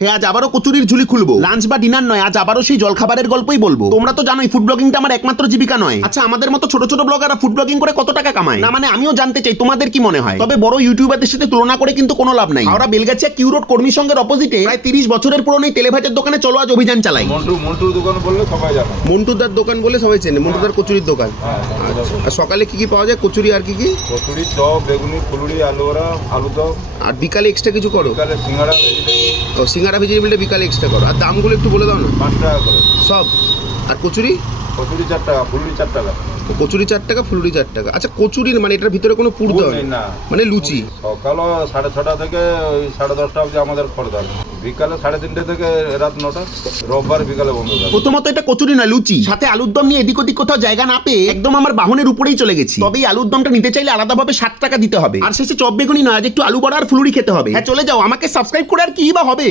হ্যাঁ, আজ আবারও কচুরির ঝুলি খুলবো। লাঞ্চ বা ডিনার নয়, আজ আবারও সেই জলখাবারের গল্পই বলবো। তোমরা তো জানোই ফুড ব্লগিংটা আমার একমাত্র জীবিকা নয়। আচ্ছা, আমাদের মতো ছোট ছোট ব্লগাররা ফুড ব্লগিং করে কত টাকা কামায় না, মানে আমিও জানতে চাই তোমাদের কি মনে হয়। তবে বড় ইউটিউবারদের সাথে তুলনা করে কিন্তু কোনো লাভ নাই। আমরা বেলগাছিয়া কিউ রোড কর্মী সংঘের অপোজিটে প্রায় 30 বছরের পুরনো এই তেলেভাজার দোকানে চলো আজ অভিযান চালাই। মন্টুর দোকান বললে সবাই জানে। মন্টুদার দোকান বলে সবাই চেনে, মন্টুদার কচুরির দোকান। আর সকালে কি কি পাওয়া যায়? কচুরি আর কি কি? কচুরি, চপ, বেগুনি, ফুলুরি, আলু বড়া, আলু চপ। আর বিকালে এক্সট্রা কিছু করো? বিকালে সিঙ্গাড়া, ভেজিটেবল। ও, সিঙ্গারা ভেজিটেবলটা বিকালে এক্সট্রা করো। আর দামগুলো একটু বলে দাও না। 5 টাকা করে সব। আর কচুরি? কচুরি 4 টাকা, ফুলুরি 4 টাকা। কচুরি 4 টাকা, ফুলুরি 4 টাকা। আচ্ছা, কচুরির মানে এটার ভিতরে কোনো পুর দেওয়া নেই? না, মানে লুচি। সকাল 6:30 থেকে ওই 10:30 অবধি আমাদের খরদার। বিকালে 3:30 থেকে রাত 9টা। রোববার বিকালে বন্ধ থাকে। প্রথমত এটা কচুরি না, লুচি। সাথে আলুর দম নিয়ে এদিক ওদিক কোথাও জায়গা না পেয়ে একদম আমার বাহনের উপরেই চলে গেছি। তবে এই আলুর দমটা নিতে চাইলে আলাদাভাবে 7 টাকা দিতে হবে। আর শেষে চপ বেগুনি নয়, আজ একটু আলু বড়া আর ফুলুরি খেতে হবে। হ্যাঁ, চলে যাও, আমাকে সাবস্ক্রাইব করে আর কি বা হবে।